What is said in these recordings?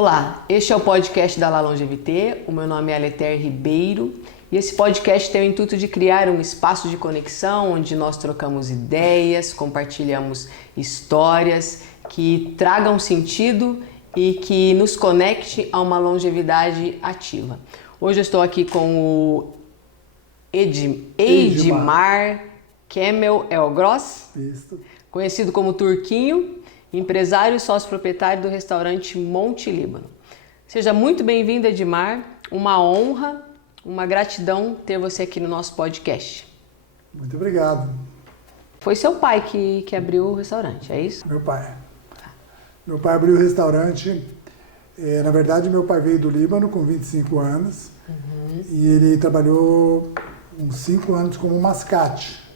Olá, este é o podcast da La Longevité, o meu nome é Aleter Ribeiro e esse podcast tem o intuito de criar um espaço de conexão onde nós trocamos ideias, compartilhamos histórias que tragam sentido e que nos conecte a uma longevidade ativa. Hoje eu estou aqui com o Eidmar Kemmel Elgross, conhecido como Turquinho, empresário e sócio proprietário do restaurante Monte Líbano. Seja muito bem-vindo, Eidmar. Uma honra, uma gratidão ter você aqui no nosso podcast. Muito obrigado. Foi seu pai que abriu o restaurante, é isso? Meu pai. Meu pai abriu o restaurante. Na verdade, meu pai veio do Líbano com 25 anos e ele trabalhou uns 5 anos como mascate.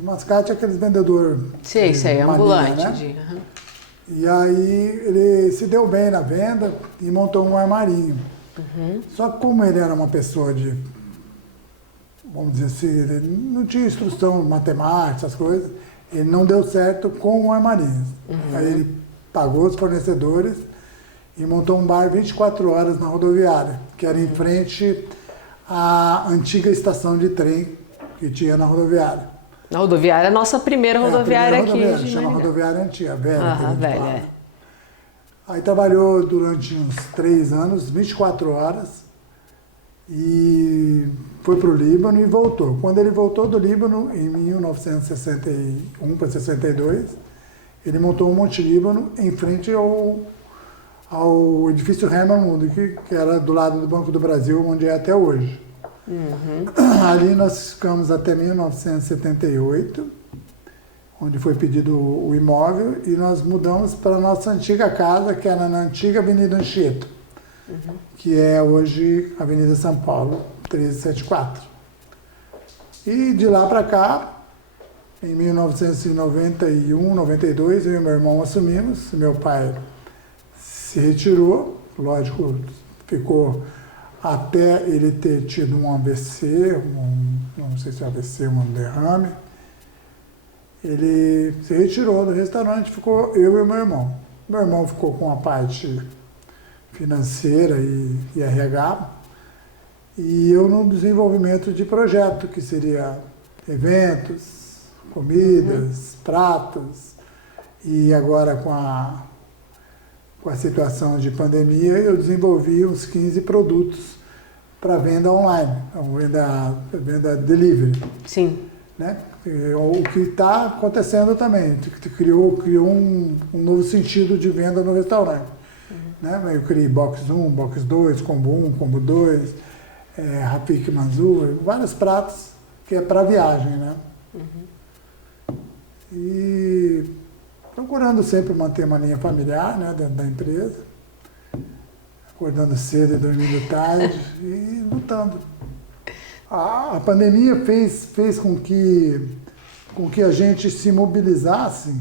Mascate é aqueles vendedor. Sei, ambulante. Né? E aí ele se deu bem na venda e montou um armarinho. Só que como ele era uma pessoa de, vamos dizer assim, ele não tinha instrução em matemática, essas coisas, ele não deu certo com o armarinho. Aí ele pagou os fornecedores e montou um bar 24 horas na rodoviária, que era em frente à antiga estação de trem que tinha na rodoviária. Na rodoviária, a nossa primeira rodoviária aqui. Chama rodoviária antiga, velha. Velha. Aí trabalhou durante uns 3 anos, 24 horas, e foi para o Líbano e voltou. Quando ele voltou do Líbano, em 1961 para 62, ele montou um Monte Líbano em frente ao edifício Herman Mundo, que era do lado do Banco do Brasil, onde é até hoje. Ali nós ficamos até 1978, onde foi pedido o imóvel, e nós mudamos para a nossa antiga casa, que era na antiga Avenida Anchieta, que é hoje Avenida São Paulo, 1374. E de lá para cá, em 1991, 92, eu e meu irmão assumimos. Meu pai se retirou, lógico, ficou até ele ter tido um AVC, não sei se é AVC, um derrame. Ele se retirou do restaurante, ficou eu e meu irmão. Meu irmão ficou com a parte financeira e RH, e eu no desenvolvimento de projeto, que seria eventos, comidas, pratos, e agora com a situação de pandemia, eu desenvolvi uns 15 produtos para venda online, venda delivery. Sim. Né? O que está acontecendo também, criou um novo sentido de venda no restaurante. Né? Eu criei Box 1, Box 2, Combo 1, Combo 2, Rafik Manzur, vários pratos que é para viagem. Né? E procurando sempre manter uma linha familiar, né, dentro da empresa, acordando cedo e dormindo tarde e lutando. A pandemia fez com que a gente se mobilizasse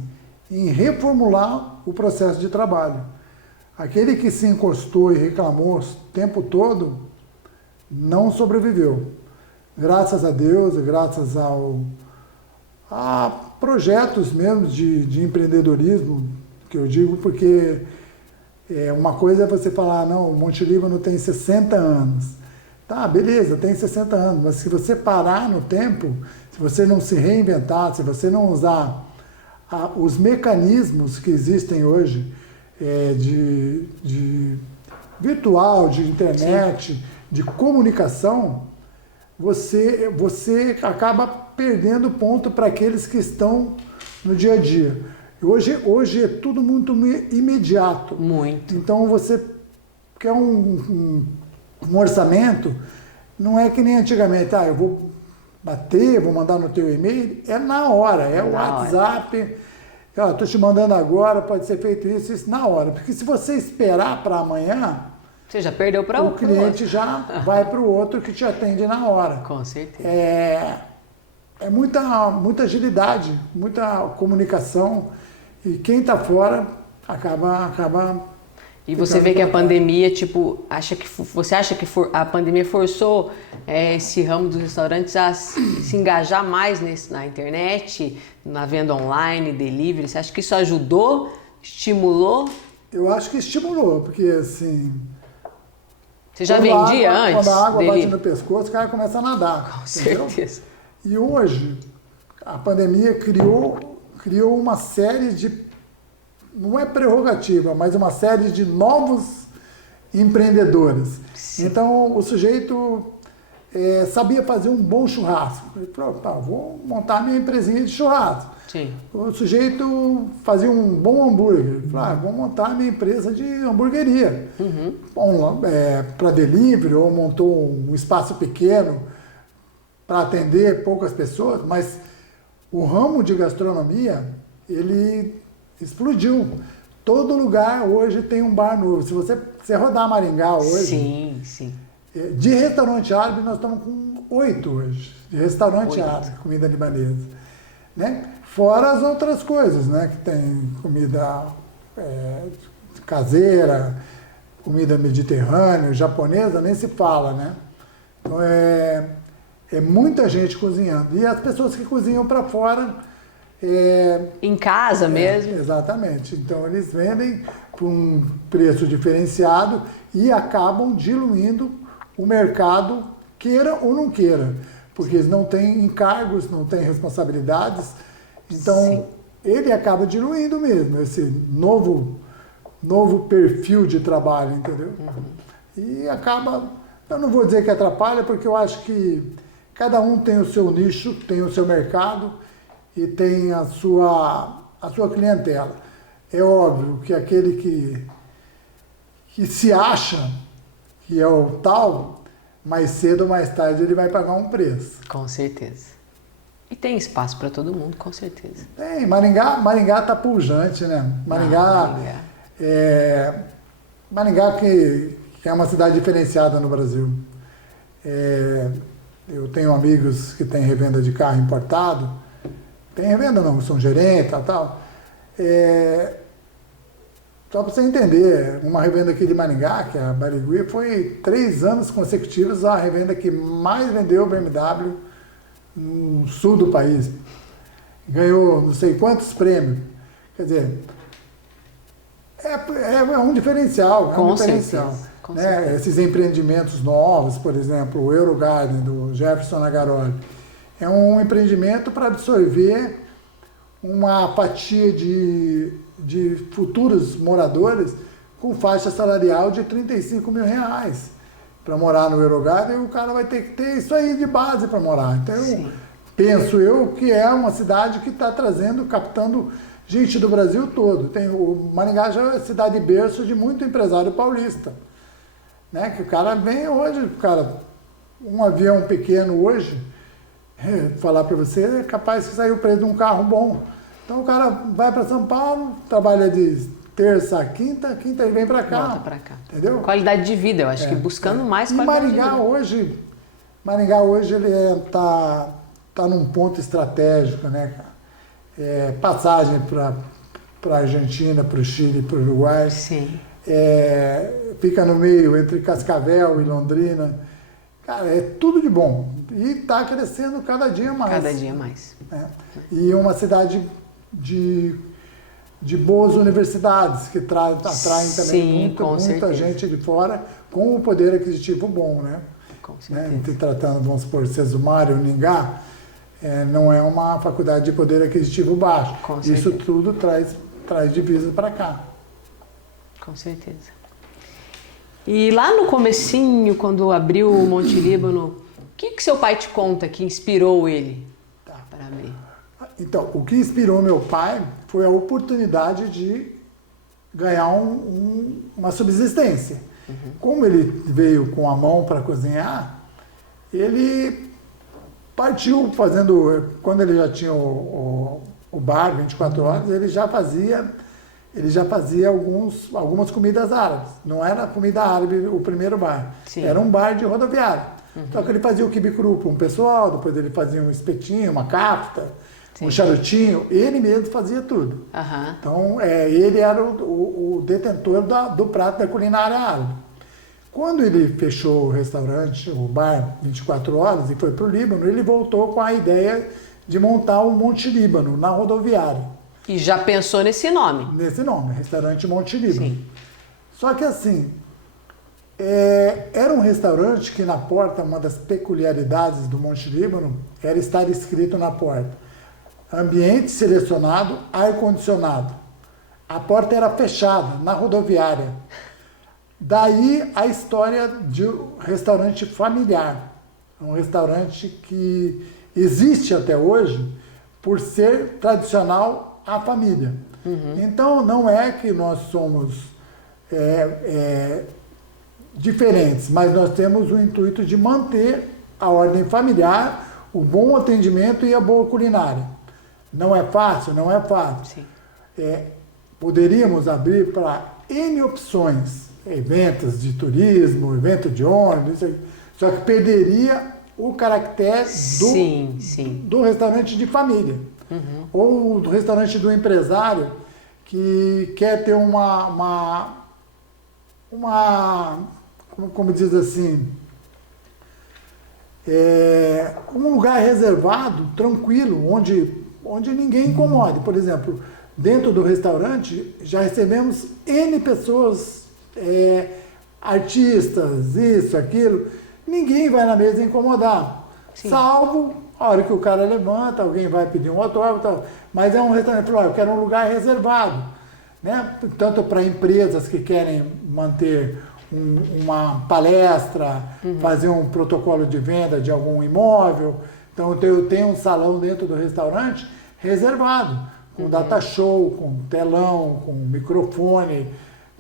em reformular o processo de trabalho. Aquele que se encostou e reclamou o tempo todo não sobreviveu. Graças a Deus, graças a projetos mesmo de empreendedorismo, que eu digo, porque uma coisa é você falar, não, o Monte Líbano tem 60 anos. Tá, beleza, tem 60 anos, mas se você parar no tempo, se você não se reinventar, se você não usar os mecanismos que existem hoje de virtual, de internet, de comunicação, você acaba perdendo ponto para aqueles que estão no dia a dia. Hoje é tudo muito imediato. Muito. Então você quer um orçamento, não é que nem antigamente, eu vou bater, vou mandar no teu e-mail, é na hora, é o WhatsApp, estou te mandando agora, pode ser feito isso na hora. Porque se você esperar para amanhã, você já perdeu para o cliente já vai para o outro que te atende na hora. Com certeza. É muita agilidade, muita comunicação, e quem está fora acaba. E você vê que a pandemia, você acha que a pandemia forçou esse ramo dos restaurantes a se engajar mais na internet, na venda online, delivery? Você acha que isso ajudou, estimulou Eu acho que estimulou, porque assim... Você já vendia antes? Quando a água dele? bate no pescoço, o cara começa a nadar. Com entendeu? certeza. E hoje, a pandemia criou uma série de, não é prerrogativa, mas uma série de novos empreendedores. Sim. Então, o sujeito sabia fazer um bom churrasco. Ele falou, tá, vou montar minha empresinha de churrasco. Sim. O sujeito fazia um bom hambúrguer. Ele falou, vou montar minha empresa de hamburgueria. Para delivery, ou montou um espaço pequeno para atender poucas pessoas, mas o ramo de gastronomia, ele explodiu. Todo lugar hoje tem um bar novo. Se você rodar Maringá hoje, Sim, sim. de restaurante árabe, nós estamos com 8 hoje, de restaurante árabe, comida libanesa. Né? Fora as outras coisas, né? Que tem comida caseira, comida mediterrânea, japonesa, nem se fala, né? Então é muita gente cozinhando. E as pessoas que cozinham para fora... Em casa mesmo? Exatamente. Então eles vendem por um preço diferenciado e acabam diluindo o mercado, queira ou não queira. Porque eles não têm encargos, não têm responsabilidades. Então Sim. ele acaba diluindo mesmo esse novo perfil de trabalho, entendeu? E acaba... Eu não vou dizer que atrapalha, porque eu acho que cada um tem o seu nicho, tem o seu mercado e tem a sua clientela. É óbvio que aquele que se acha que é o tal, mais cedo ou mais tarde ele vai pagar um preço. Com certeza. E tem espaço para todo mundo, com certeza. Tem, Maringá tá pujante, né? Maringá que é uma cidade diferenciada no Brasil. Eu tenho amigos que têm revenda de carro importado. Tem revenda não, são gerentes e tal. Só para você entender, uma revenda aqui de Maringá, que é a Barigui, foi 3 anos consecutivos a revenda que mais vendeu BMW no sul do país. Ganhou não sei quantos prêmios. Quer dizer, é um diferencial. Com um diferencial. certeza. Com né? certeza. Esses empreendimentos novos, por exemplo, o Eurogarden, do Jefferson Nagaroli, é um empreendimento para absorver uma fatia de futuros moradores com faixa salarial de R$35 mil para morar no Eurogarden, e o cara vai ter que ter isso aí de base para morar. Então, penso eu que é uma cidade que está captando gente do Brasil todo. O Maringá já é cidade berço de muito empresário paulista. Né? Que o cara vem hoje, um avião pequeno hoje, falar para você, é capaz que saiu preso de um carro bom. Então o cara vai para São Paulo, trabalha de terça a quinta ele vem para cá. Volta para cá. Entendeu? Qualidade de vida, eu acho que buscando mais E qualidade Maringá hoje ele tá num ponto estratégico, né, cara? Passagem para a Argentina, para o Chile, para o Uruguai. Sim. Fica no meio entre Cascavel e Londrina. Cara, é tudo de bom. E está crescendo cada dia mais. Cada dia mais. Né? E uma cidade de boas universidades, que atraem também muita gente de fora com o poder aquisitivo bom, né? Com certeza. Se tratando, vamos supor, Sesumar, Uningá, não é uma faculdade de poder aquisitivo baixo. Com certeza. Isso tudo traz divisa para cá. Com certeza. E lá no comecinho, quando abriu o Monte Líbano, o que seu pai te conta que inspirou ele para abrir? Então, o que inspirou meu pai foi a oportunidade de ganhar uma subsistência. Como ele veio com a mão para cozinhar, ele partiu fazendo... Quando ele já tinha o bar, 24 horas, ele já fazia algumas comidas árabes. Não era comida árabe o primeiro bar. Sim. Era um bar de rodoviária. Só que ele fazia o quibe cru para um pessoal, depois ele fazia um espetinho, uma kafta, um charutinho. Ele mesmo fazia tudo. Então, ele era o detentor do prato da culinária árabe. Quando ele fechou o restaurante, o bar 24 horas, e foi para o Líbano, ele voltou com a ideia de montar o Monte Líbano, na rodoviária. Que já pensou nesse nome. Nesse nome, Restaurante Monte Líbano. Sim. Só que assim, era um restaurante que na porta, uma das peculiaridades do Monte Líbano, era estar escrito na porta: ambiente selecionado, ar-condicionado. A porta era fechada, na rodoviária. Daí a história de um restaurante familiar. Um restaurante que existe até hoje por ser tradicional à família. Então não é que nós somos diferentes, mas nós temos o intuito de manter a ordem familiar, o bom atendimento e a boa culinária. Não é fácil? Não é fácil. Sim. Poderíamos abrir para N opções, eventos de turismo, evento de ônibus, só que perderia o caractere do restaurante de família. Ou do restaurante do empresário que quer ter como diz assim, um lugar reservado, tranquilo, onde ninguém incomode. Por exemplo, dentro do restaurante já recebemos N pessoas, artistas, isso, aquilo. Ninguém vai na mesa incomodar. Sim. Salvo a hora que o cara levanta, alguém vai pedir um autógrafo, tal. Mas é um restaurante, eu quero um lugar reservado, né? Tanto para empresas que querem manter uma palestra, fazer um protocolo de venda de algum imóvel. Então eu tenho um salão dentro do restaurante reservado, com data show, com telão, com microfone,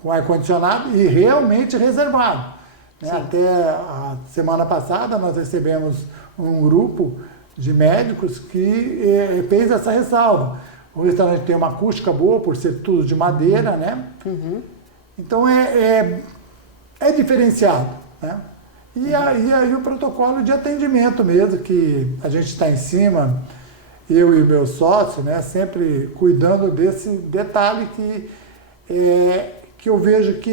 com ar-condicionado e realmente reservado. Né? Até a semana passada nós recebemos um grupo de médicos que fez essa ressalva. O restaurante tem uma acústica boa por ser tudo de madeira, né? Então é diferenciado, né? E aí o protocolo de atendimento mesmo, que a gente está em cima, eu e o meu sócio, né? Sempre cuidando desse detalhe que eu vejo que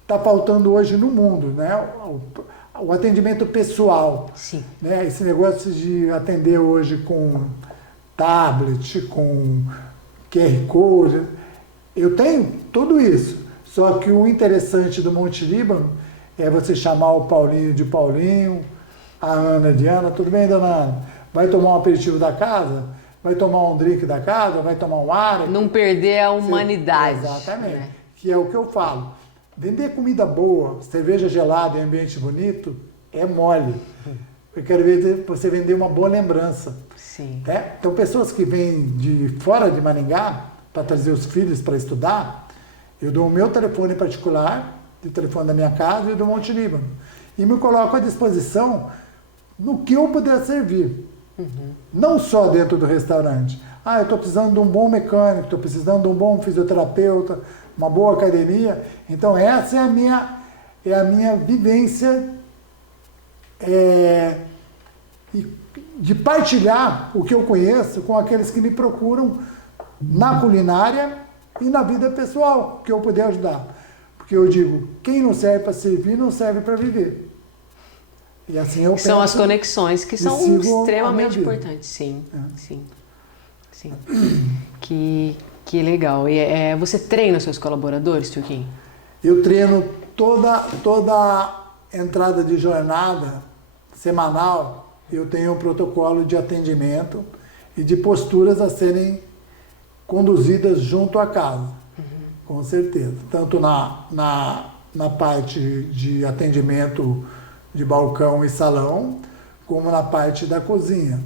está faltando hoje no mundo, né? O atendimento pessoal. Sim. Né? Esse negócio de atender hoje com tablet, com QR Code, eu tenho tudo isso. Só que o interessante do Monte Líbano é você chamar o Paulinho de Paulinho, a Ana de Ana. Tudo bem, dona Ana? Vai tomar um aperitivo da casa? Vai tomar um drink da casa? Vai tomar um ar? Não perder a humanidade. Exatamente. Né? Que é o que eu falo. Vender comida boa, cerveja gelada em ambiente bonito, é mole. Eu quero ver você vender uma boa lembrança. Sim. Né? Então, pessoas que vêm de fora de Maringá para trazer os filhos para estudar, eu dou o meu telefone particular, o telefone da minha casa e do Monte Líbano. E me coloco à disposição no que eu puder servir. Não só dentro do restaurante. Eu estou precisando de um bom mecânico, estou precisando de um bom fisioterapeuta, uma boa academia. Então essa é a minha vivência de partilhar o que eu conheço com aqueles que me procuram na culinária e na vida pessoal, que eu puder ajudar. Porque eu digo, quem não serve para servir, não serve para viver. E assim eu penso, são as conexões que são extremamente importantes. Sim, sim. Que legal. E você treina seus colaboradores, Tio Kim? Eu treino toda entrada de jornada semanal. Eu tenho um protocolo de atendimento e de posturas a serem conduzidas junto à casa, com certeza. Tanto na parte de atendimento de balcão e salão, como na parte da cozinha,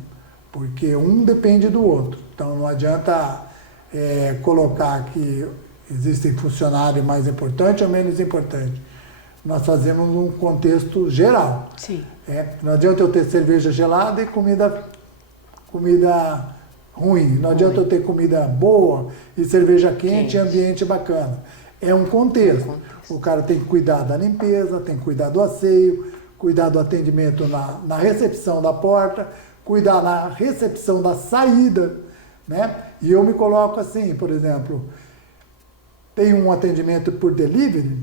porque um depende do outro. Então não adianta colocar que existem funcionários mais importantes ou menos importantes. Nós fazemos um contexto geral. Sim. Não adianta eu ter cerveja gelada e comida ruim. Não adianta eu ter comida boa e cerveja quente e ambiente bacana. É um contexto. O cara tem que cuidar da limpeza, tem que cuidar do asseio, cuidar do atendimento na recepção da porta, cuidar na recepção da saída, né? E eu me coloco assim, por exemplo, tem um atendimento por delivery,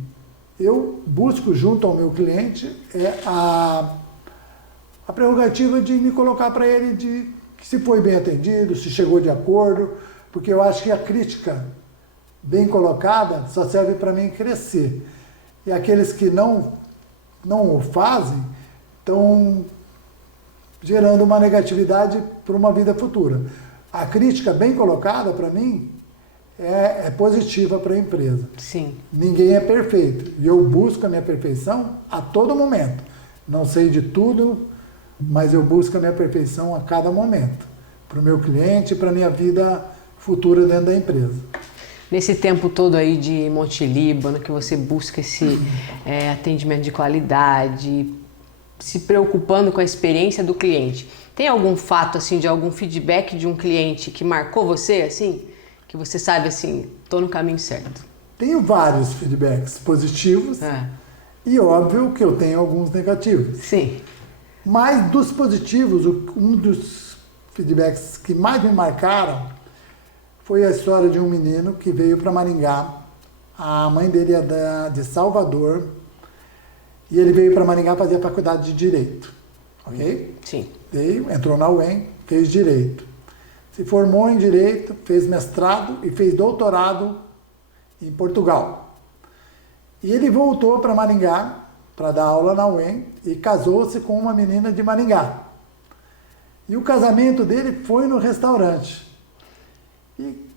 eu busco junto ao meu cliente a prerrogativa de me colocar para ele de se foi bem atendido, se chegou de acordo, porque eu acho que a crítica bem colocada só serve para mim crescer. E aqueles que não o fazem estão gerando uma negatividade para uma vida futura. A crítica bem colocada, para mim, é positiva para a empresa. Sim. Ninguém é perfeito. E eu busco a minha perfeição a todo momento. Não sei de tudo, mas eu busco a minha perfeição a cada momento. Para o meu cliente e para a minha vida futura dentro da empresa. Nesse tempo todo aí de Monte Líbano, que você busca esse atendimento de qualidade, se preocupando com a experiência do cliente, tem algum fato, assim, de algum feedback de um cliente que marcou você, assim? Que você sabe, assim, tô no caminho certo? Tenho vários feedbacks positivos e óbvio que eu tenho alguns negativos. Sim. Mas dos positivos, um dos feedbacks que mais me marcaram foi a história de um menino que veio para Maringá. A mãe dele é de Salvador e ele veio para Maringá fazer a faculdade de Direito. Ok? Sim. Veio, entrou na UEM, fez Direito. Se formou em Direito, fez mestrado e fez doutorado em Portugal. E ele voltou para Maringá para dar aula na UEM e casou-se com uma menina de Maringá. E o casamento dele foi no restaurante.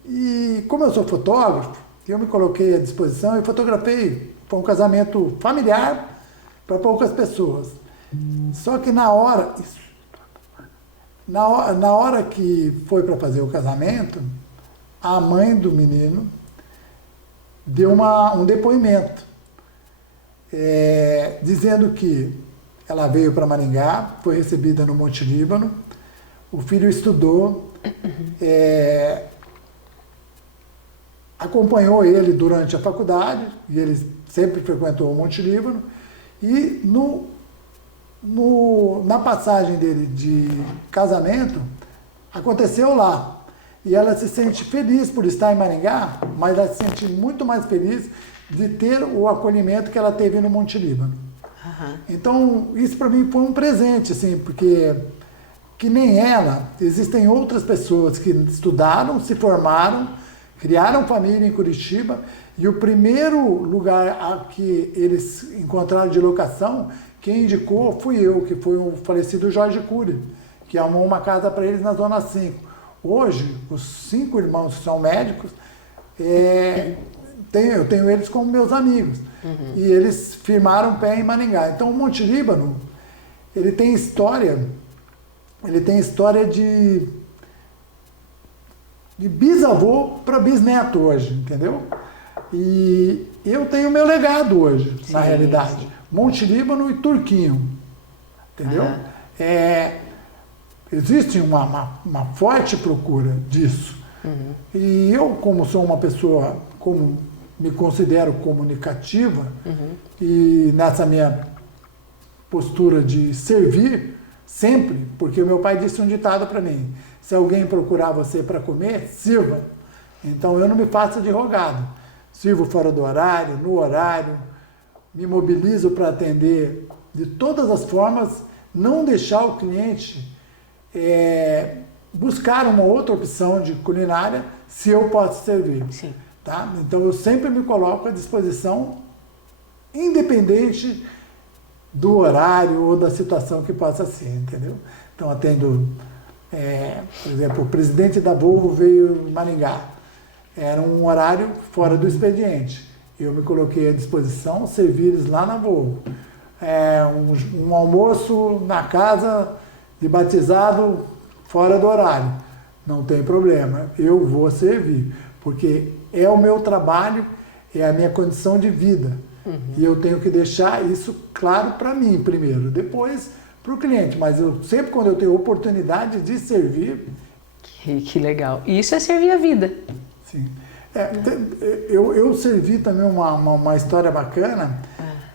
E como eu sou fotógrafo, eu me coloquei à disposição e fotografei. Foi um casamento familiar para poucas pessoas. Só que na hora que foi para fazer o casamento, a mãe do menino deu um depoimento, dizendo que ela veio para Maringá, foi recebida no Monte Líbano, o filho estudou, acompanhou ele durante a faculdade, e ele sempre frequentou o Monte Líbano, e na passagem dele de casamento, aconteceu lá. E ela se sente feliz por estar em Maringá, mas ela se sente muito mais feliz de ter o acolhimento que ela teve no Monte Líbano. Uhum. Então, isso para mim foi um presente, assim, porque que nem ela, existem outras pessoas que estudaram, se formaram, criaram família em Curitiba, e o primeiro lugar a que eles encontraram de locação, quem indicou fui eu, que foi o falecido Jorge Cury, que arrumou uma casa para eles na Zona 5. Hoje, os 5 irmãos que são médicos, eu tenho eles como meus amigos. Uhum. E eles firmaram pé em Maringá. Então, o Monte Líbano, ele tem história de bisavô para bisneto hoje, entendeu? E eu tenho meu legado hoje, sim, na realidade. Sim. Monte Líbano e Turquinho, entendeu? Uhum. Existe uma forte procura disso. Uhum. E eu, como sou uma pessoa, como me considero comunicativa, uhum, e nessa minha postura de servir sempre, porque o meu pai disse um ditado para mim: se alguém procurar você para comer, sirva. Então eu não me faço de rogado. Sirvo fora do horário, no horário, me mobilizo para atender de todas as formas, não deixar o cliente buscar uma outra opção de culinária se eu posso servir. Sim. Tá? Então eu sempre me coloco à disposição, independente do horário ou da situação que possa ser, entendeu? Então atendo, por exemplo, o presidente da Volvo veio em Maringá, era um horário fora do expediente, eu me coloquei à disposição, servi eles lá na Volvo, um almoço na casa de batizado fora do horário, não tem problema, eu vou servir, porque é o meu trabalho, é a minha condição de vida. Uhum. E eu tenho que deixar isso claro para mim primeiro, depois para o cliente. Mas eu sempre, quando eu tenho oportunidade de servir... Que legal. E isso é servir a vida. Sim. Eu servi também uma história bacana.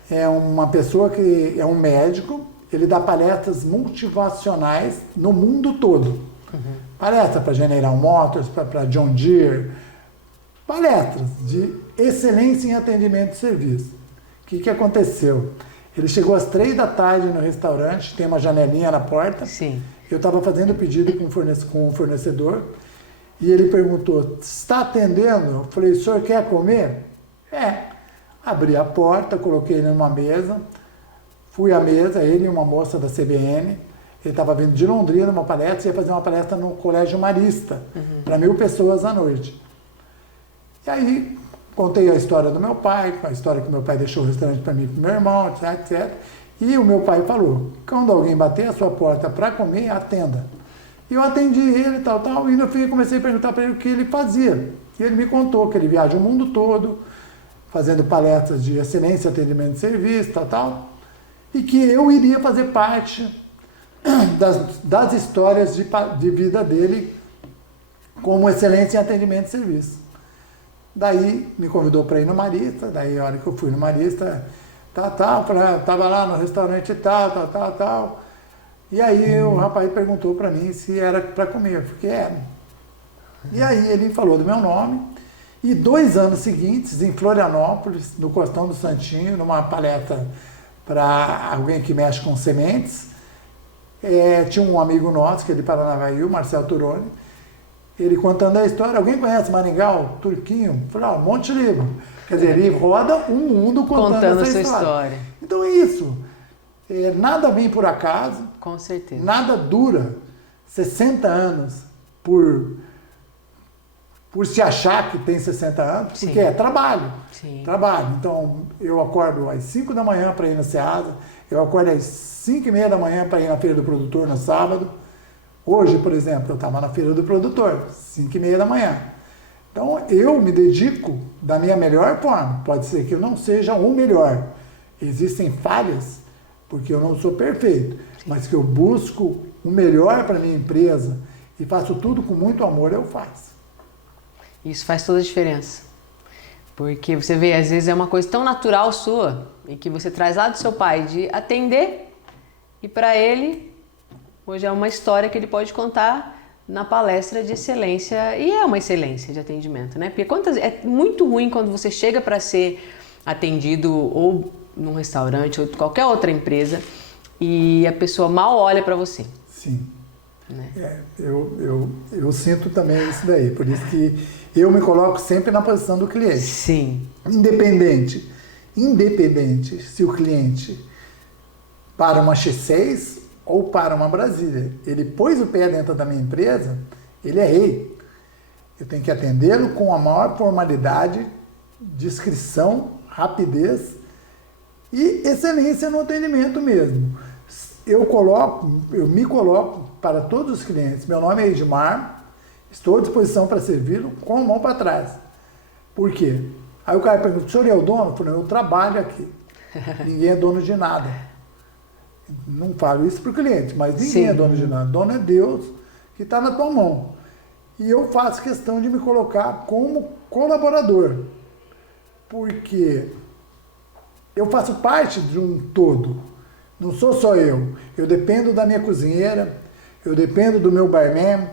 É uma pessoa que é um médico, ele dá palestras motivacionais no mundo todo. Uhum. Palestra para General Motors, para John Deere, palestras de excelência em atendimento e serviço. O que aconteceu? Ele chegou às 3 da tarde no restaurante, tem uma janelinha na porta. Sim. Eu estava fazendo pedido com o fornecedor E ele perguntou, está atendendo? Eu falei, o senhor quer comer? É. Abri a porta, coloquei ele numa mesa, fui à mesa, ele e uma moça da CBN. Ele estava vindo de Londrina, uma palestra, ia fazer uma palestra no Colégio Marista, para 1.000 pessoas à noite. E aí, contei a história do meu pai, a história que meu pai deixou o restaurante para mim e para meu irmão, etc. E o meu pai falou, quando alguém bater a sua porta para comer, atenda. E eu atendi ele, e no fim eu comecei a perguntar para ele o que ele fazia. E ele me contou que ele viaja o mundo todo, fazendo palestras de excelência, atendimento de serviço, e que eu iria fazer parte das histórias de vida dele como excelência em atendimento de serviço. Daí me convidou para ir no Marista, daí a hora que eu fui no Marista, estava lá no restaurante tal. E aí o rapaz perguntou para mim se era para comer, eu falei, era. E aí ele falou do meu nome, e 2 anos seguintes, em Florianópolis, no Costão do Santinho, numa palestra para alguém que mexe com sementes, tinha um amigo nosso, que é de Paranavaí, o Marcel Turoni, ele contando a história. Alguém conhece Maringá, o Turquinho? Falei, um monte de livro. Quer dizer, ele roda o mundo contando essa história. Então é isso. Nada vem por acaso. Com certeza. Nada dura 60 anos por se achar que tem 60 anos, porque é trabalho. Sim. Trabalho. Então, eu acordo às 5 da manhã para ir na Ceasa, eu acordo às 5:30 da manhã para ir na Feira do Produtor no sábado. Hoje, por exemplo, eu estava na Feira do Produtor, 5:30 da manhã. Então, eu me dedico da minha melhor forma. Pode ser que eu não seja o melhor. Existem falhas, porque eu não sou perfeito, mas que eu busco o melhor para a minha empresa e faço tudo com muito amor, eu faço. Isso faz toda a diferença. Porque você vê, às vezes é uma coisa tão natural sua e que você traz lá do seu pai de atender e para ele, hoje é uma história que ele pode contar na palestra de excelência e é uma excelência de atendimento, né? Porque é muito ruim quando você chega para ser atendido ou num restaurante ou qualquer outra empresa e a pessoa mal olha para você. Sim. Né? Eu sinto também isso daí, por isso que eu me coloco sempre na posição do cliente. Sim. Independente se o cliente para uma X6 ou para uma Brasília, ele pôs o pé dentro da minha empresa, ele é rei. Eu tenho que atendê-lo com a maior formalidade, discrição, rapidez e excelência no atendimento mesmo. Eu me coloco para todos os clientes. Meu nome é Edmar, estou à disposição para servi-lo com a mão para trás. Por quê? Aí o cara pergunta, o senhor é o dono? Eu falei, eu trabalho aqui. Ninguém é dono de nada. Não falo isso para o cliente, mas ninguém é dono de nada. Dono é Deus que está na tua mão. E eu faço questão de me colocar como colaborador. Porque eu faço parte de um todo. Não sou só eu. Eu dependo da minha cozinheira, eu dependo do meu barman,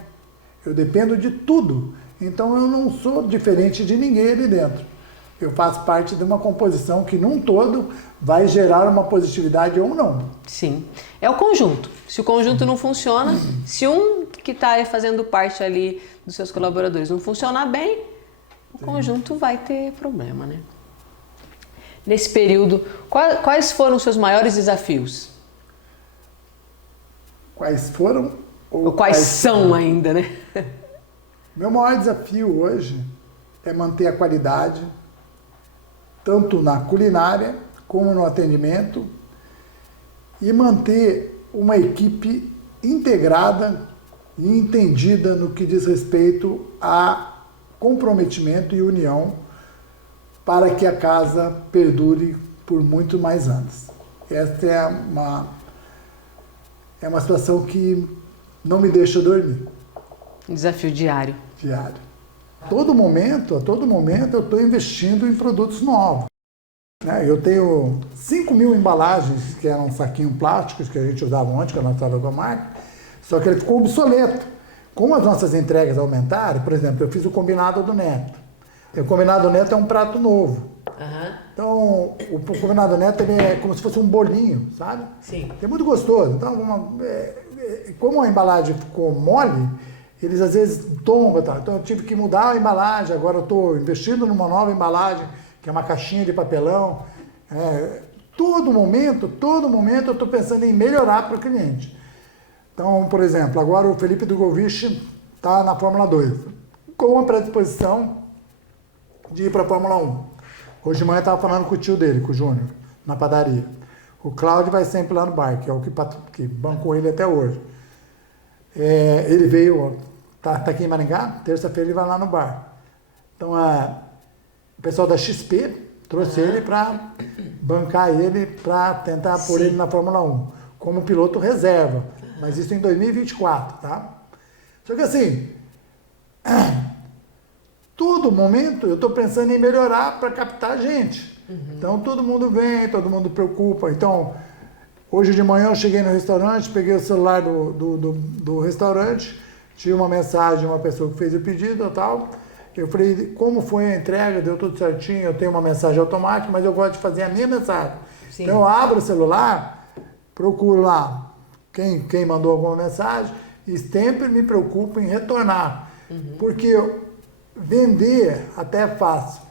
eu dependo de tudo. Então eu não sou diferente de ninguém ali dentro. Eu faço parte de uma composição que num todo vai gerar uma positividade ou não. Sim. É o conjunto. Se o conjunto não funciona, se um que está fazendo parte ali dos seus colaboradores não funcionar bem, o conjunto vai ter problema, né? Nesse período, quais foram os seus maiores desafios? Quais foram? Ou quais são ainda, né? Meu maior desafio hoje é manter a qualidade, tanto na culinária como no atendimento, e manter uma equipe integrada e entendida no que diz respeito a comprometimento e união para que a casa perdure por muito mais anos. Esta é uma situação que não me deixa dormir. Um desafio diário. Diário. A todo momento eu estou investindo em produtos novos. Eu tenho 5.000 embalagens, que eram saquinhos plásticos que a gente usava ontem, que eu não estava com a marca, só que ele ficou obsoleto. Como as nossas entregas aumentaram, por exemplo, eu fiz o combinado do Neto. O combinado Neto é um prato novo. Uhum. Então, o combinado Neto ele é como se fosse um bolinho, sabe? Sim. É muito gostoso. Então, como a embalagem ficou mole, eles às vezes tombam, tá? Então eu tive que mudar a embalagem, agora eu estou investindo numa nova embalagem, que é uma caixinha de papelão. Todo momento eu estou pensando em melhorar para o cliente. Então, por exemplo, agora o Felipe Drogovic está na Fórmula 2, com a predisposição de ir para a Fórmula 1. Hoje de manhã eu estava falando com o tio dele, com o Júnior, na padaria. O Cláudio vai sempre lá no bar, que é o que bancou ele até hoje. Ele veio, tá aqui em Maringá, terça-feira ele vai lá no bar. Então, o pessoal da XP trouxe ele para bancar ele, para tentar pôr ele na Fórmula 1, como piloto reserva. Mas isso em 2024, tá? Só que assim, todo momento eu estou pensando em melhorar para captar gente. Então todo mundo vem, todo mundo preocupa. Então, hoje de manhã eu cheguei no restaurante, peguei o celular do restaurante, tinha uma mensagem de uma pessoa que fez o pedido e tal. Eu falei, como foi a entrega, deu tudo certinho, eu tenho uma mensagem automática, mas eu gosto de fazer a minha mensagem. Sim. Então eu abro o celular, procuro lá quem mandou alguma mensagem e sempre me preocupo em retornar. Porque vender até é fácil,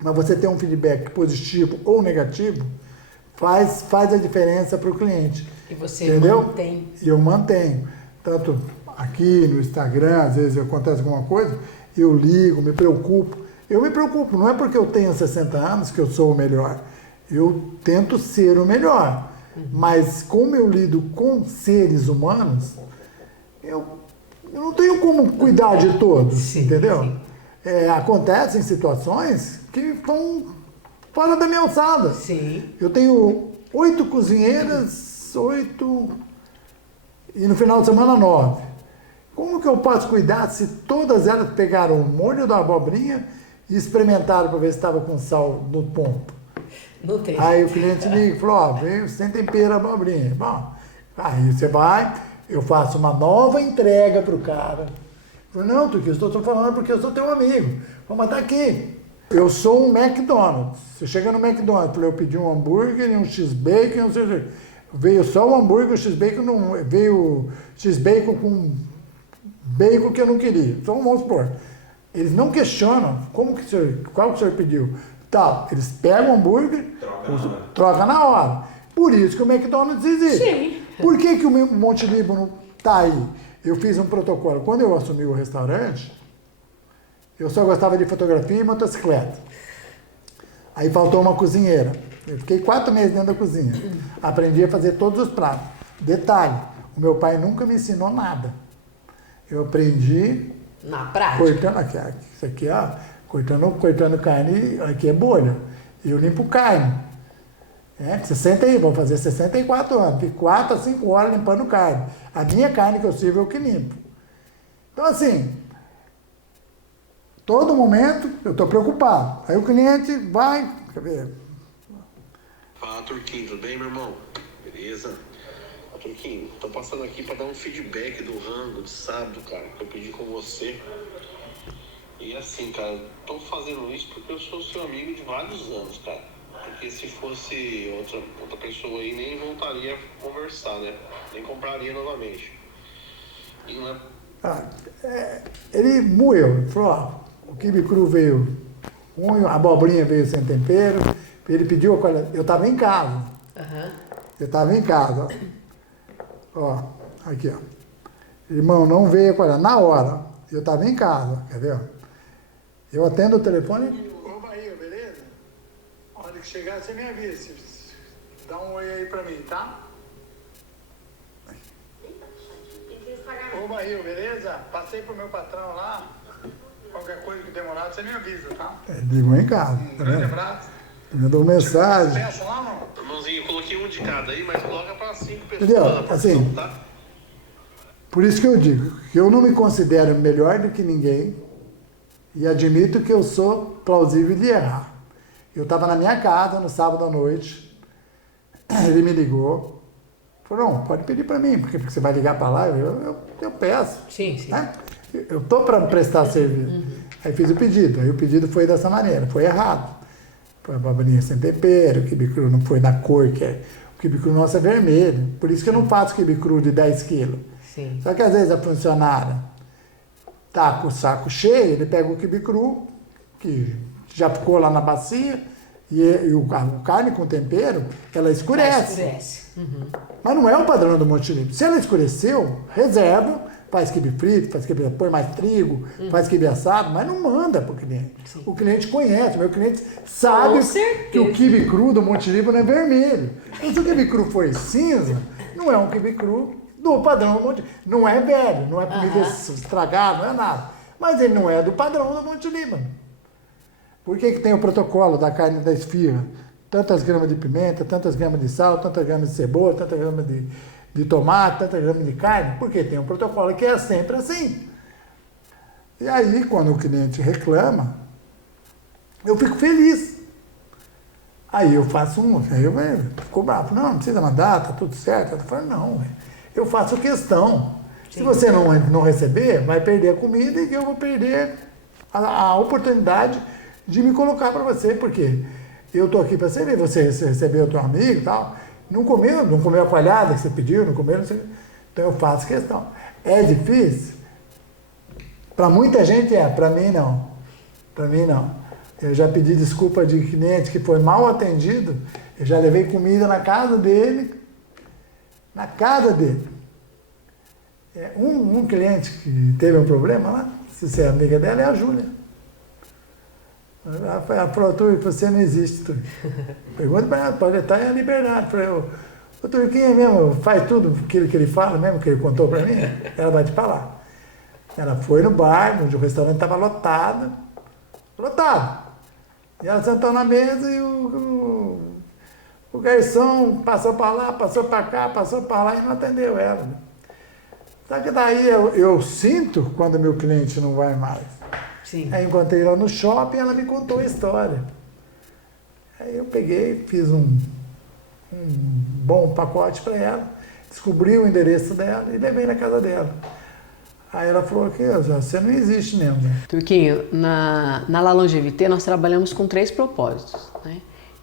mas você ter um feedback positivo ou negativo faz a diferença para o cliente. E você entendeu? mantém. E eu mantenho. Tanto aqui no Instagram, às vezes acontece alguma coisa, eu ligo, me preocupo. Eu me preocupo, não é porque eu tenho 60 anos que eu sou o melhor. Eu tento ser o melhor. Mas como eu lido com seres humanos, eu não tenho como cuidar de todos, sim, entendeu? Sim. Acontecem situações que estão fora da minha alçada. Sim. Eu tenho 8 cozinheiras, 8 e no final de semana 9. Como que eu posso cuidar se todas elas pegaram o molho da abobrinha e experimentaram para ver se estava com sal no ponto? Não tem. Aí o cliente liga e falou, veio sem tempero a abobrinha. Bom, aí você vai, eu faço uma nova entrega para o cara. Eu falei, não, Tuque, eu estou falando porque eu sou teu amigo. Vamos matar aqui. Eu sou um McDonald's. Você chega no McDonald's, eu pedi um hambúrguer e um X-Bacon, não sei o que. Veio só o hambúrguer, o X-Bacon não... Veio X-Bacon com bacon que eu não queria. Então, vamos supor, eles não questionam qual que o senhor pediu. Tal, eles pegam o hambúrguer, troca na hora. Por isso que o McDonald's existe. Sim. Por que o Monte Líbano está aí? Eu fiz um protocolo. Quando eu assumi o restaurante, eu só gostava de fotografia e motocicleta. Aí faltou uma cozinheira. Eu fiquei 4 meses dentro da cozinha. Aprendi a fazer todos os pratos. Detalhe, o meu pai nunca me ensinou nada. Eu aprendi... Na prática? Cortando aqui, isso aqui, ó, cortando carne, aqui é bolha. Eu limpo carne. Você senta aí, vou fazer 64 anos. Fico 4 a 5 horas limpando carne. A minha carne que eu sirvo é o que limpo. Então, assim, todo momento eu estou preocupado. Aí o cliente vai... Quer ver? Fala, Turquinho, tudo bem, meu irmão? Beleza? Turquinho, tô passando aqui pra dar um feedback do rango de sábado, cara, que eu pedi com você. E assim, cara, tô fazendo isso porque eu sou seu amigo de vários anos, cara. Porque se fosse outra pessoa aí, nem voltaria a conversar, né? Nem compraria novamente. E não é... Ele moeu. Ele falou, ó, o quibe cru veio ruim, a abobrinha veio sem tempero. Ele pediu a qualidade. Eu tava em casa. Eu tava em casa, ó. Aqui, ó. Irmão, não veio a qualidade. Na hora. Eu tava em casa, quer ver? Eu atendo o telefone. Ô, Bahia, beleza? A hora que chegar, você me avisa. Dá um oi aí pra mim, tá? Ô, Bahia, beleza? Passei pro meu patrão lá. Qualquer coisa que demorar, você me avisa, tá? Ligou em casa. Um grande abraço. Mandou mensagem. Peça lá, não? Irmãozinho, eu coloquei um de cada aí, mas coloca para 5 pessoas. Entendeu? Assim, tá? Por isso que eu digo que eu não me considero melhor do que ninguém e admito que eu sou plausível de errar. Eu estava na minha casa no sábado à noite, ele me ligou, falou, não, pode pedir para mim, porque você vai ligar para lá, eu peço. Sim, sim. Né? Eu estou para prestar serviço. Aí fiz o pedido, aí o pedido foi dessa maneira, foi errado. Foi a abobrinha sem tempero, o quibe cru não foi da cor que é. O quibe cru nosso é vermelho. Por isso que eu não faço quibe cru de 10 quilos. Sim. Só que às vezes a funcionária tá com o saco cheio, ele pega o quibe cru, que já ficou lá na bacia, e a carne com tempero, ela escurece. Uhum. Mas não é o padrão do Monte Líbano. Se ela escureceu, reserva, faz quibe frito, põe mais trigo, faz quibe assado, mas não manda para o cliente. Sim. O cliente conhece, meu cliente sabe que o quibe cru do Monte Líbano é vermelho. Então, se o quibe cru foi cinza, não é um quibe cru do padrão do Monte Líbano. Não é velho, não é comida estragada, não é nada. Mas ele não é do padrão do Monte Líbano. Por que tem o protocolo da carne da esfirra? Tantas gramas de pimenta, tantas gramas de sal, tantas gramas de cebola, tantas gramas de tomate, tantas gramas de carne? Porque tem um protocolo que é sempre assim. E aí, quando o cliente reclama, eu fico feliz. Aí eu faço aí eu fico bravo. Não precisa mandar, tá tudo certo. Eu falo, não, eu faço questão. Sim. Se você não receber, vai perder a comida e eu vou perder a oportunidade de me colocar para você, porque eu tô aqui para servir, você recebeu o teu amigo e tal, não comeu a coalhada que você pediu, não comeu, não sei, então eu faço questão. É difícil? Para muita gente para mim não. Para mim não. Eu já pedi desculpa de cliente que foi mal atendido, eu já levei comida na casa dele. Um cliente que teve um problema lá, se você é amiga dela, é a Júlia. Ela falou, Túlio, você não existe, Túlio. Pergunta para ela, pode estar em liberdade. Falei, ô Túlio, quem é mesmo? Faz tudo aquilo que ele fala mesmo, que ele contou para mim? Ela vai te falar. Ela foi no bar, onde o restaurante estava lotado. E ela sentou na mesa e o garçom passou para lá, passou para cá, passou para lá e não atendeu ela. Só que daí eu sinto quando meu cliente não vai mais. Sim. Aí encontrei ela no shopping e ela me contou a história. Aí eu peguei, fiz um bom pacote para ela, descobri o endereço dela e levei na casa dela. Aí ela falou que você não existe mesmo. Né? Turquinho, na La Longevité nós trabalhamos com 3 propósitos, né?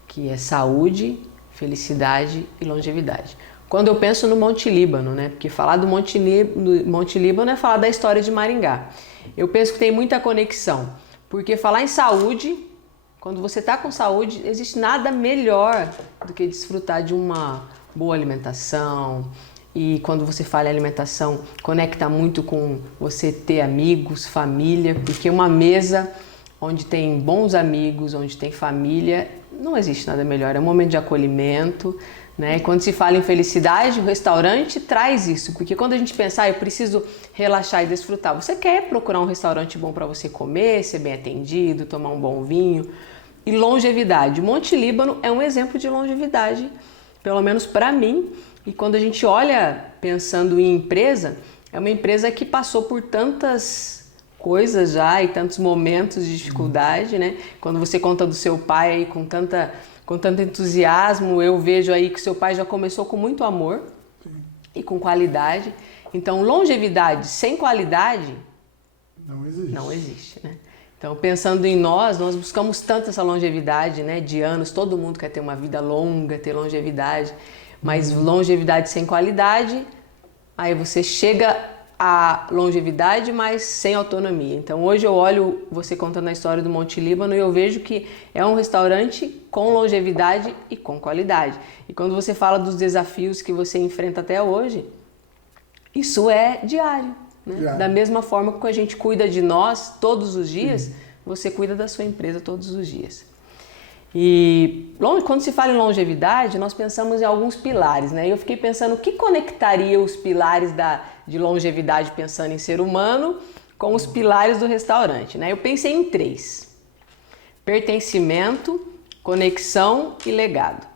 Que é saúde, felicidade e longevidade. Quando eu penso no Monte Líbano, né? Porque falar do Monte Líbano é falar da história de Maringá. Eu penso que tem muita conexão, porque falar em saúde, quando você está com saúde, existe nada melhor do que desfrutar de uma boa alimentação. E quando você fala em alimentação, conecta muito com você ter amigos, família, porque uma mesa onde tem bons amigos, onde tem família, não existe nada melhor, é um momento de acolhimento, né? E quando se fala em felicidade, o restaurante traz isso, porque quando a gente pensa, eu preciso relaxar e desfrutar, você quer procurar um restaurante bom para você comer, ser bem atendido, tomar um bom vinho. E longevidade, o Monte Líbano é um exemplo de longevidade, pelo menos para mim. E quando a gente olha pensando em empresa, é uma empresa que passou por tantas coisas já e tantos momentos de dificuldade, né? Quando você conta do seu pai aí com tanto entusiasmo, eu vejo aí que seu pai já começou com muito amor. Sim. E com qualidade. Então, longevidade sem qualidade não existe, né? Então, pensando em nós buscamos tanto essa longevidade, né? De anos, todo mundo quer ter uma vida longa, ter longevidade, mas longevidade sem qualidade, aí você chega à longevidade, mas sem autonomia. Então, hoje eu olho você contando a história do Monte Líbano e eu vejo que é um restaurante com longevidade e com qualidade. E quando você fala dos desafios que você enfrenta até hoje, isso é diário, né? Diário. Da mesma forma que a gente cuida de nós todos os dias, você cuida da sua empresa todos os dias. E quando se fala em longevidade, nós pensamos em alguns pilares, né? Eu fiquei pensando o que conectaria os pilares de longevidade, pensando em ser humano, com os pilares do restaurante, né? Eu pensei em 3: pertencimento, conexão e legado.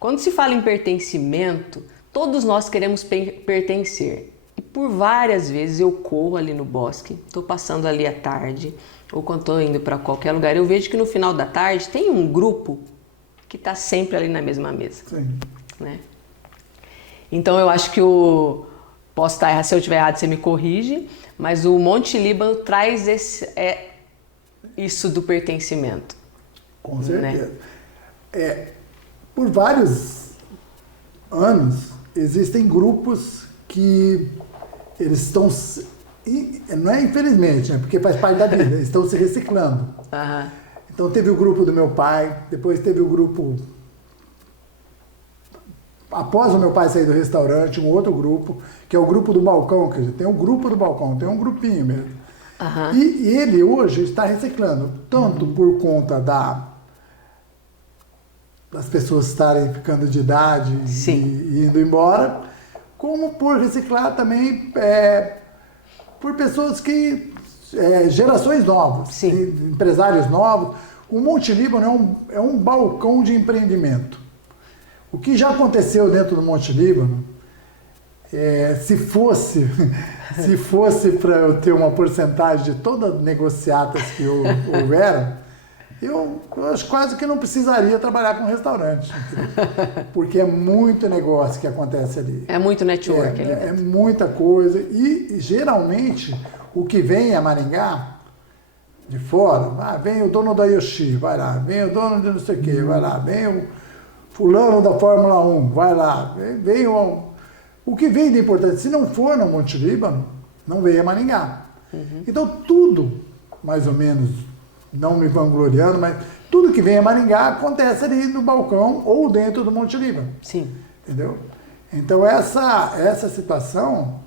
Quando se fala em pertencimento, todos nós queremos pertencer. E por várias vezes eu corro ali no bosque, estou passando ali à tarde, ou quando estou indo para qualquer lugar, eu vejo que no final da tarde tem um grupo que está sempre ali na mesma mesa. Sim. Né? Então eu acho que posso estar errado, se eu estiver errado você me corrige, mas o Monte Líbano traz isso do pertencimento. Com certeza. Né? Por vários anos existem grupos que eles estão não é infelizmente, né? Porque faz parte da vida, eles estão se reciclando. Aham. Então teve o grupo do meu pai, depois teve o grupo... Após o meu pai sair do restaurante, um outro grupo, que é o grupo do balcão, quer dizer, tem um grupo do balcão, tem um grupinho mesmo. Aham. E ele hoje está reciclando, tanto por conta das pessoas estarem ficando de idade e indo embora, como por reciclar também por pessoas que... gerações novas, Sim. empresários novos. O Monte Líbano é um balcão de empreendimento. O que já aconteceu dentro do Monte Líbano, se fosse para eu ter uma porcentagem de todas as negociatas que houveram, eu acho quase que não precisaria trabalhar com restaurante, entendeu? Porque é muito negócio que acontece ali. É muito network ali É dentro. muita coisa. E geralmente o que vem a Maringá de fora, vem o dono da Yoshi, vai lá, vem o dono de não sei o que, vai lá, vem o fulano da Fórmula 1, vai lá, vem o que vem de importante. Se não for no Monte Líbano, não vem a Maringá. Então tudo, mais ou menos, não me vangloriando, mas tudo que vem a Maringá acontece ali no balcão ou dentro do Monte Líbano. Sim. Entendeu? Então essa situação,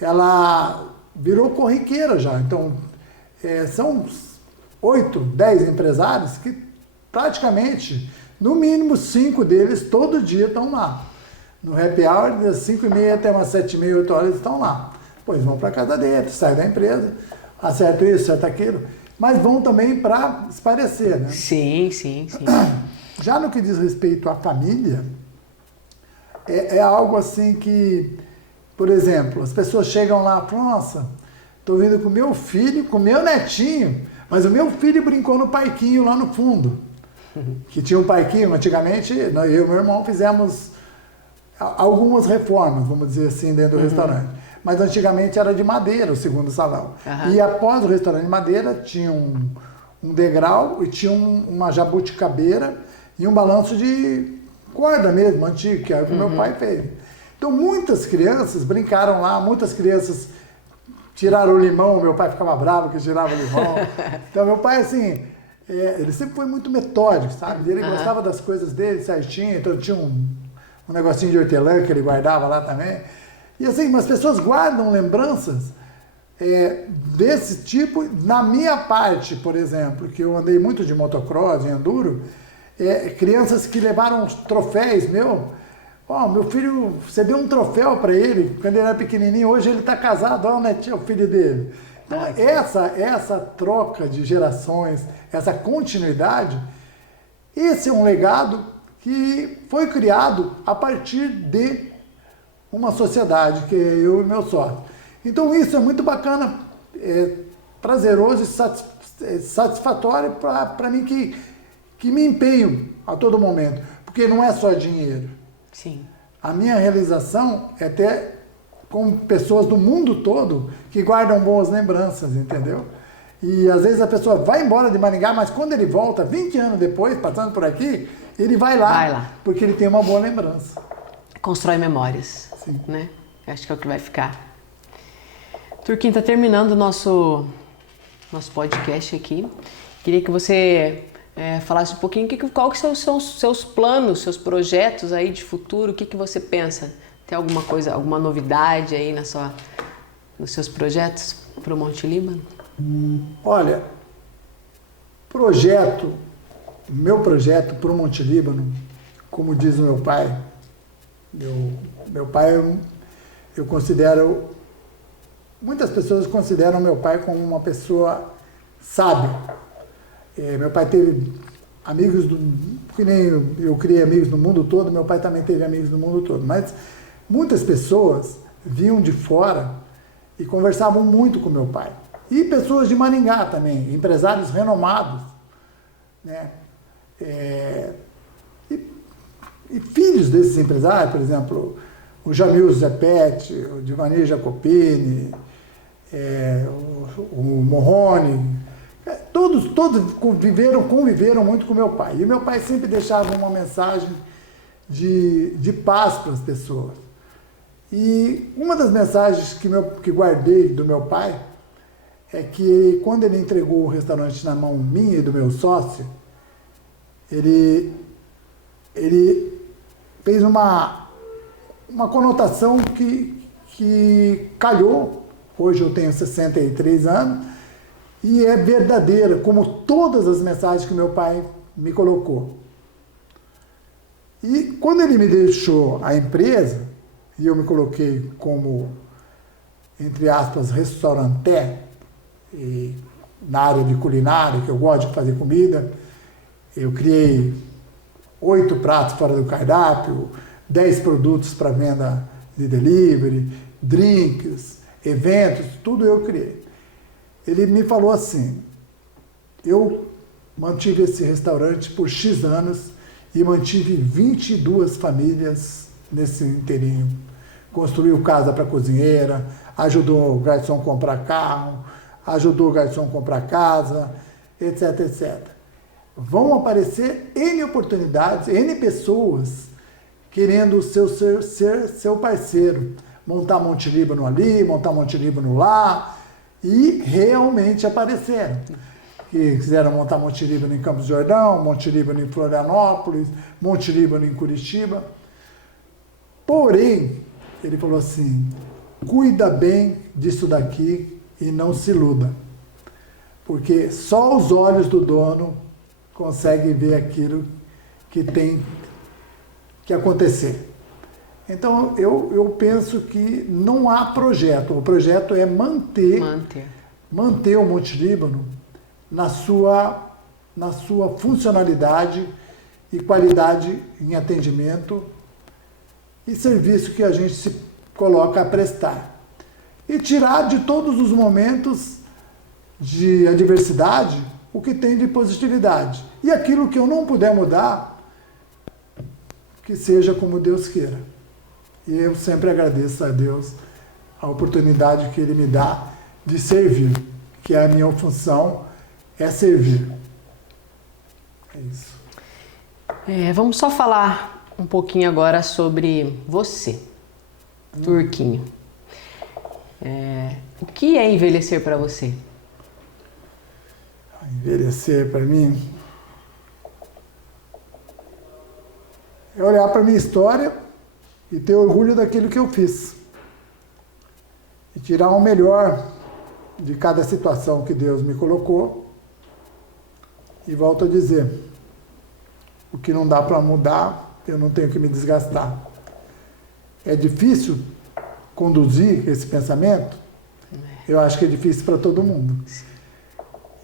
ela virou corriqueira já. Então, são 8, 10 empresários que praticamente, no mínimo 5 deles, todo dia estão lá. No happy hour, das 5h30 até umas 7h30, 8 horas, eles estão lá. Depois vão para casa deles, saem da empresa, acertam isso, acertam aquilo, mas vão também para esparecer, né? Sim, sim, sim. Já no que diz respeito à família, é algo assim que, por exemplo, as pessoas chegam lá e falam, nossa, estou vindo com meu filho, com meu netinho, mas o meu filho brincou no parquinho lá no fundo. Que tinha um parquinho, antigamente, eu e meu irmão fizemos algumas reformas, vamos dizer assim, dentro do restaurante. Mas antigamente era de madeira o segundo salão. E após o restaurante de madeira, tinha um degrau e tinha uma jabuticabeira e um balanço de corda mesmo, antigo, que era o que meu pai fez. Então muitas crianças brincaram lá, muitas crianças tiraram o limão, meu pai ficava bravo que tirava o limão. Então meu pai, assim, ele sempre foi muito metódico, sabe? Ele gostava das coisas dele certinho, então tinha um negocinho de hortelã que ele guardava lá também. E assim, as pessoas guardam lembranças desse tipo. Na minha parte, por exemplo, que eu andei muito de motocross e enduro, crianças que levaram os troféus meu filho, você deu um troféu para ele quando ele era pequenininho, hoje ele está casado, olha o netinho, o filho dele. Então essa troca de gerações, essa continuidade, esse é um legado que foi criado a partir de uma sociedade, que é eu e meu sócio. Então isso é muito bacana, prazeroso e satisfatório para mim que me empenho a todo momento, porque não é só dinheiro. Sim. A minha realização é ter com pessoas do mundo todo que guardam boas lembranças, entendeu? E às vezes a pessoa vai embora de Maringá, mas quando ele volta, 20 anos depois, passando por aqui, ele vai lá. Porque ele tem uma boa lembrança. Constrói memórias. Sim. Né? Acho que é o que vai ficar. Turquinho, tá terminando o nosso podcast aqui. Queria que você falasse um pouquinho qual que são os seus planos, seus projetos aí de futuro, o que você pensa? Tem alguma coisa, alguma novidade aí nos seus projetos para o Monte Líbano? Olha, meu projeto para o Monte Líbano, como diz o meu pai, meu pai eu considero, muitas pessoas consideram meu pai como uma pessoa sábia. Meu pai teve amigos, que nem eu criei amigos no mundo todo, meu pai também teve amigos no mundo todo, mas muitas pessoas vinham de fora e conversavam muito com meu pai. E pessoas de Maringá também, empresários renomados, né? E filhos desses empresários, por exemplo, o Jamil Zepete, o Divanir Jacopini, o Morrone, todos conviveram muito com meu pai. E meu pai sempre deixava uma mensagem de paz para as pessoas. E uma das mensagens que guardei do meu pai é que quando ele entregou o restaurante na mão minha e do meu sócio, ele fez uma conotação que calhou. Hoje eu tenho 63 anos e é verdadeira, como todas as mensagens que meu pai me colocou. E quando ele me deixou a empresa, e eu me coloquei como, entre aspas, restauranté, e na área de culinária, que eu gosto de fazer comida, eu criei 8 pratos fora do cardápio, 10 produtos para venda de delivery, drinks, eventos, tudo eu criei. Ele me falou assim, eu mantive esse restaurante por X anos e mantive 22 famílias nesse inteirinho. Construiu casa para cozinheira, ajudou o garçom a comprar carro, ajudou o garçom a comprar casa, etc, etc. Vão aparecer N oportunidades, N pessoas querendo ser seu parceiro. Montar Monte Líbano ali, montar Monte Líbano lá, e realmente apareceram. Que quiseram montar Monte Líbano em Campos do Jordão, Monte Líbano em Florianópolis, Monte Líbano em Curitiba. Porém, ele falou assim, cuida bem disso daqui e não se iluda. Porque só os olhos do dono conseguem ver aquilo que tem que acontecer. Então, eu penso que não há projeto. O projeto é manter o Monte Líbano na sua funcionalidade e qualidade em atendimento e serviço que a gente se coloca a prestar. E tirar de todos os momentos de adversidade o que tem de positividade. E aquilo que eu não puder mudar, que seja como Deus queira. E eu sempre agradeço a Deus a oportunidade que Ele me dá de servir, que a minha função é servir. É isso. Vamos só falar um pouquinho agora sobre você, Turquinho. O que é envelhecer para você? Envelhecer para mim é olhar para a minha história e ter orgulho daquilo que eu fiz. E tirar o melhor de cada situação que Deus me colocou. E volto a dizer, o que não dá para mudar, eu não tenho que me desgastar. É difícil conduzir esse pensamento? Eu acho que é difícil para todo mundo.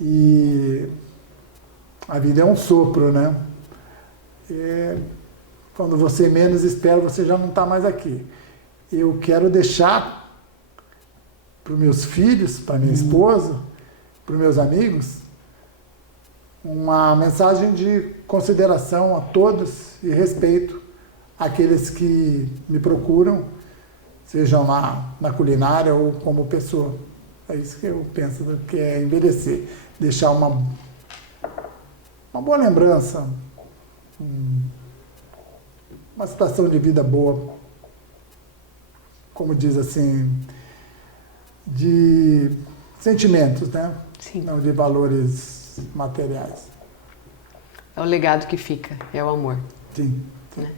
E a vida é um sopro, né? Quando você menos espera, você já não está mais aqui. Eu quero deixar para os meus filhos, para minha esposa, para os meus amigos, uma mensagem de consideração a todos e respeito àqueles que me procuram, sejam na culinária ou como pessoa. É isso que eu penso que é envelhecer. Deixar uma boa lembrança, uma situação de vida boa, como diz assim, de sentimentos, né? Sim. Não de valores materiais. É o legado que fica, é o amor. Sim. Né?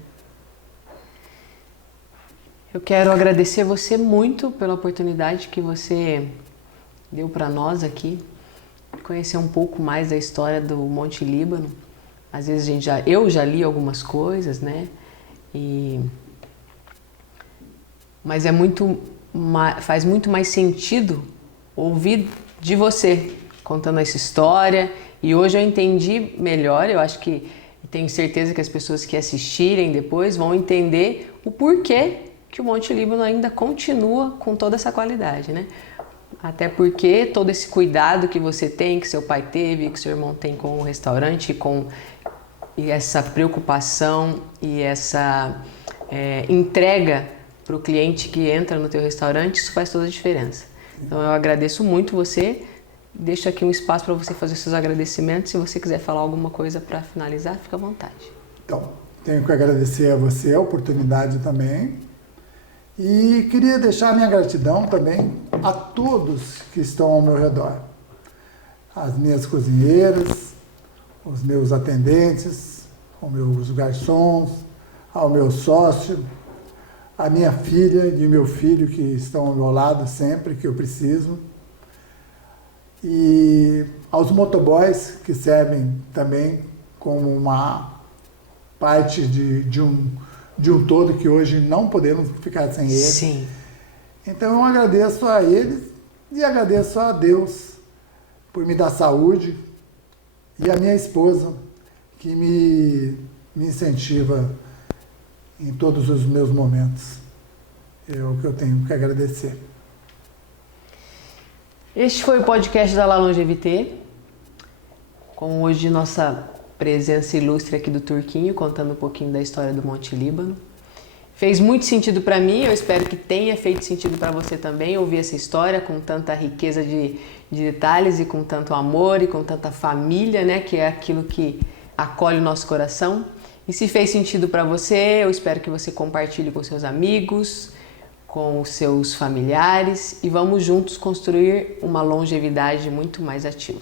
Eu quero agradecer você muito pela oportunidade que você deu para nós aqui, conhecer um pouco mais da história do Monte Líbano. Às vezes eu já li algumas coisas, né? Mas faz muito mais sentido ouvir de você contando essa história. E hoje eu entendi melhor. Eu acho que tenho certeza que as pessoas que assistirem depois vão entender o porquê que o Monte Líbano ainda continua com toda essa qualidade, né? Até porque todo esse cuidado que você tem, que seu pai teve, que seu irmão tem com o restaurante, e essa preocupação e essa entrega para o cliente que entra no teu restaurante, isso faz toda a diferença. Então eu agradeço muito você, deixo aqui um espaço para você fazer seus agradecimentos. Se você quiser falar alguma coisa para finalizar, fica à vontade. Então, tenho que agradecer a você a oportunidade também E queria deixar minha gratidão também a todos que estão ao meu redor. As minhas cozinheiras, os meus atendentes, os meus garçons, ao meu sócio, a minha filha e o meu filho que estão ao meu lado sempre que eu preciso. E aos motoboys que servem também como uma parte de um todo que hoje não podemos ficar sem eles. Sim. Então eu agradeço a eles e agradeço a Deus por me dar saúde e a minha esposa que me incentiva em todos os meus momentos. É o que eu tenho que agradecer. Este foi o podcast da La Longevité, com hoje nossa presença ilustre aqui do Turquinho, contando um pouquinho da história do Monte Líbano. Fez muito sentido para mim, eu espero que tenha feito sentido para você também ouvir essa história com tanta riqueza de detalhes e com tanto amor e com tanta família, né, que é aquilo que acolhe o nosso coração. E se fez sentido para você, eu espero que você compartilhe com seus amigos, com os seus familiares e vamos juntos construir uma longevidade muito mais ativa.